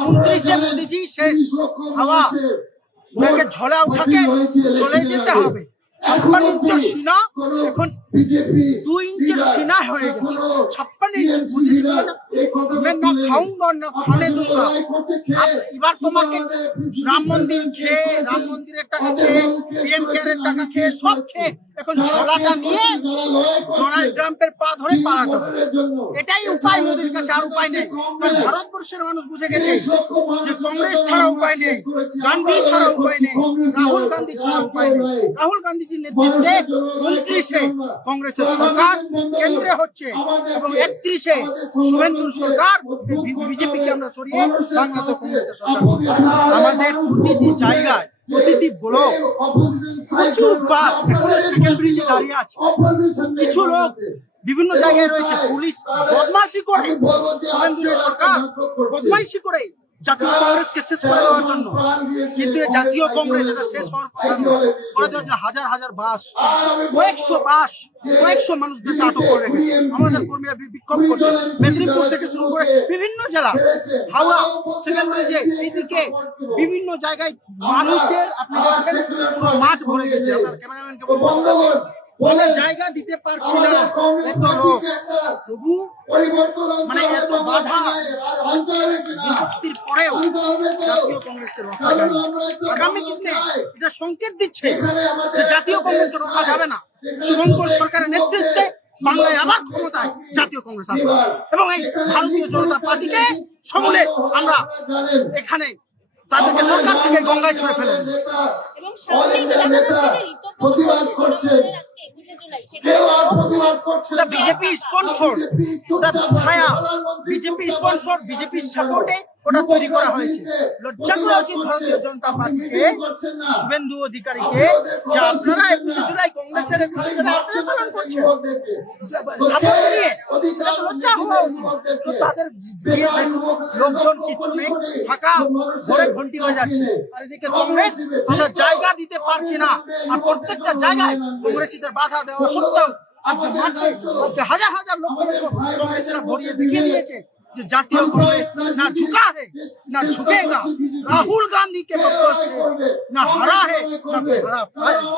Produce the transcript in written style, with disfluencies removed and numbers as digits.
29 मोदी जी शेष हवा ওনাকে ঝোলা উঠাকে চলে যেতে হবে। 56 ইঞ্চের সিনা এখন 2 इंच सीना হয়ে গেছে। 56 इंच मोदी जी बोला मैं ना खाऊंगा ना खाने दूंगा। अब এবার তোমাকে রাম মন্দির খেয়ে রাম মন্দিরের টাকা খেয়ে পিএম কেয়ারের টাকা খেয়ে সব খেয়ে এখন ঝোলাটা নিয়ে ডোনাল্ড ট্রাম্পের পা ধরে পালাতে হবে। এটাই উপায় মোদির কাছে, আর উপায় নেই। কারণ ভারতবর্ষের মানুষ বুঝে গেছে যে কংগ্রেস ছাড়া উপায় নেই, গান্ধী ছাড়া উপায় নেই, রাহুল গান্ধী ছাড়া উপায় নেই। রাহুল গান্ধীজির নেতৃত্বে 29-এ কংগ্রেসের সরকার কেন্দ্রে হচ্ছে এবং 31-এ শুভেন্দুর সরকার, বিজেপিকে আমরা সরিয়ে বাংলাদেশ কংগ্রেসের সরকার। আমাদের প্রতিটি জায়গায় প্রতিটি ব্লক প্রচুর বাস সেকেন্ড ব্রিজে দাঁড়িয়ে আছে। কিছু লোক বিভিন্ন জায়গায় রয়েছে, পুলিশ বদমাশি করে, শুভেন্দুর সরকার বদমাশি করে জাতীয় কংগ্রেসকে শেষ করে দেওয়ার জন্য। কিন্তু জাতীয় কংগ্রেস এটা শেষ হওয়ার কথা নয়। হাজার হাজার বাস, কয়েকশো মানুষদেরকে আটক করে রেখেছে। আমাদের কর্মীরা বিক্ষোভ করছে মেদিনীপুর থেকে শুরু করে বিভিন্ন জেলা, হাওড়া সেকেন্ড ব্রিজে, এইদিকে বিভিন্ন জায়গায় মানুষের আপনি দেখছেন পুরো মাঠ ভরে গেছে। আপনার ক্যামেরাম্যানকে বলবো কোনো জায়গা দিতে পারছি না, এত লোক, তবু মানে এত বাধা বিভক্তির পরেও জাতীয় কংগ্রেসকে রক্ষা যাবে। আগামী দিনে এটা সংকেত দিচ্ছে যে জাতীয় কংগ্রেসকে রক্ষা যাবে না। শুভঙ্কর সরকারের নেতৃত্বে বাংলায় আবার ক্ষমতায় জাতীয় কংগ্রেস আসবে এবং এই ভারতীয় জনতা পার্টিকে সমূলে আমরা এখানে তাদেরকে সরকার থেকে গঙ্গায় ছুঁড়ে ফেলে প্রতিবাদ করছে, বিজেপি স্পন্সর, ওটা ছায়া বিজেপি স্পন্সর, বিজেপি সাপোর্টে ওটা তৈরি করা হয়েছে। লজ্জা করা উচিত ভারতীয় জনতা পার্টিকে, শুভেন্দু অধিকারীকে, যে আপনারা 21শে জুলাই কংগ্রেসের 21শে জুলাই আপনারা পালন করছেন সাপোর্ট নিয়ে, লজ্জা হওয়া উচিত। তো তাদের দিয়ে লোকজন কিছু নেই, ফাঁকা ঘরে ঘন্টি হয়ে যাচ্ছে। আর এদিকে কংগ্রেস আমরা জায়গা দিতে পারছি না, আর প্রত্যেকটা জায়গায় কংগ্রেসীদের বাধা দেওয়া সত্ত্বেও আজকে মাঠে হাজার হাজার লোক কংগ্রেসেরা ভরিয়ে দেখিয়ে দিয়েছে যে জাতীয় कांग्रेस ना झुका है ना झुकेगा। राहुल गांधी के पक्ष से ना हरा है ना कोई हरा पाएगा।